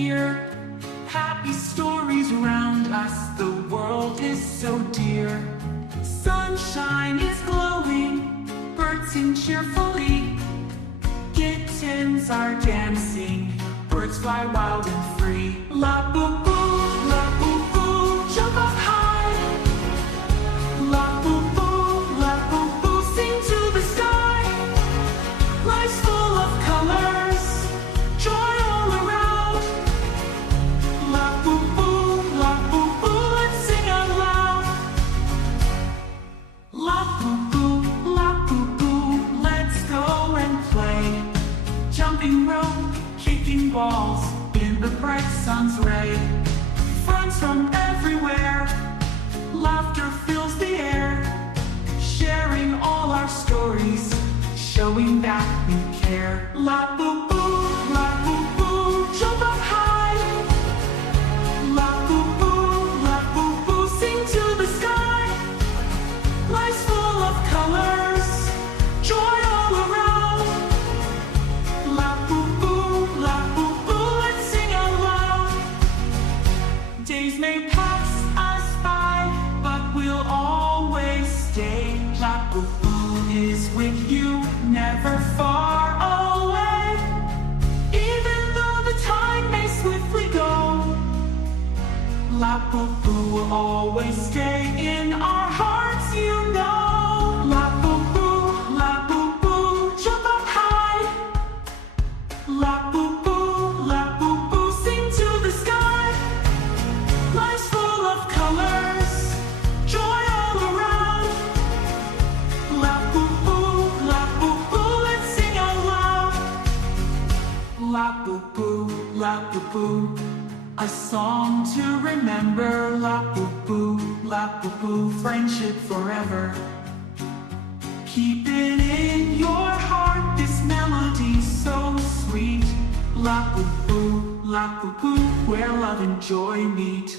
near. Happy stories around us, the world is so dear. Sunshine is glowing, birds sing cheerfully. Kittens are dancing, birds fly wild and free. Lapupu, lapupu, jump up high. Lapupu, lapupu, sing to the sky. Life's full of colors, joy all around. Lapupu, lapupu, let's sing out loud. Lapupu, lapupu, let's go and play. Jumping rope, kicking balls in the bright sun's ray. Friends from everywhere, laughter fills the air. Sharing all our stories, showing that we care. Lapupu, lapupu, jump up high. Lapupu, lapupu, sing to the sky. Life's full of colors, joy all around. Lapupu, lapupu, let's sing out loud. Days may pass us by, but we'll always stay. Lapupu is with you, never far away. Even though the time may swiftly go, Lapupu will always stay in our hearts, you know. Lapupu, lapupu, jump up high. Lapupu, lapupu, sing to the sky. Life's full of colors, joy all around. Lapupu, lapupu, let's sing out loud. Lapupu, lapupu, a song to remember. Lapupu, lapupu, friendship forever. Keep it in your heart, this melody so sweet. Lapupu, lapupu, where love and joy meet.